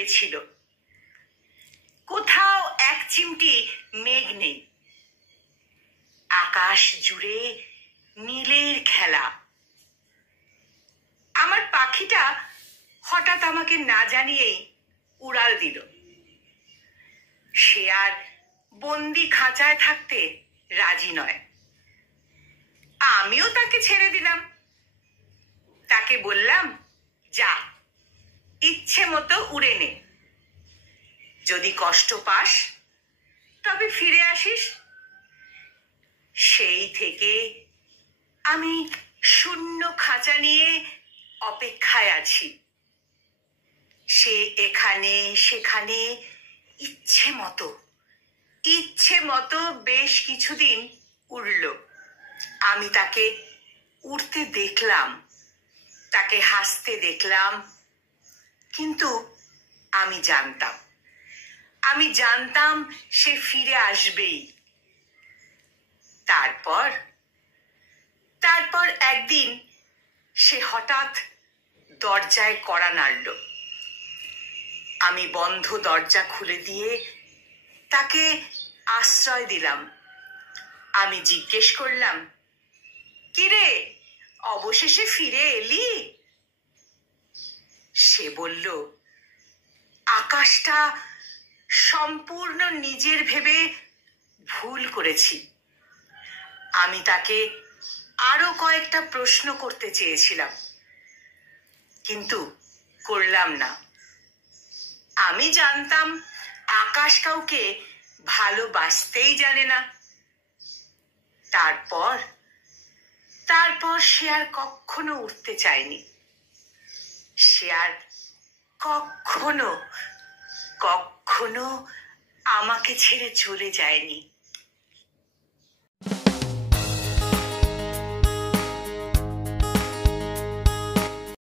ডুবেছিল। কোথাও এক চিমটি মেঘ নেই, আকাশ জুড়ে নীলের খেলা। আমার পাখিটা হঠাৎ আমাকে না জানিয়েই উড়াল দিল। সে আর বন্দি খাঁচায় থাকতে রাজি নয়। আমিও তাকে ছেড়ে দিলাম। তাকে বললাম, যা, ইচ্ছে মতো উড়ে নে। যদি কষ্ট পাস তবে ফিরে আসিস। সেই থেকে আমি শূন্য খাঁচা নিয়ে অপেক্ষায় আছি। সে এখানে সেখানে ইচ্ছে মতো বেশ কিছুদিন উড়ল। আমি তাকে উড়তে দেখলাম, তাকে হাসতে দেখলাম, কিন্তু আমি জানতাম সে ফিরে আসবেই। তারপর একদিন সে হঠাৎ দরজায় কড়া নাড়ল। আমি বন্ধ দরজা খুলে দিয়ে তাকে আশ্রয় দিলাম। আমি জিজ্ঞেস করলাম, কিরে, অবশেষে ফিরে এলি? সে বলল, আকাশটা সম্পূর্ণ নিজের ভেবে ভুল করেছি। আমি তাকে আরো কয়েকটা প্রশ্ন করতে চেয়েছিলাম, কিন্তু করলাম না। আমি জানতাম আকাশ কাউকে ভালোবাসতেই জানে না। তারপর সে আর কখনো উঠতে চায়নি। সে আর কখনো আমাকে ছেড়ে চলে যায়নি।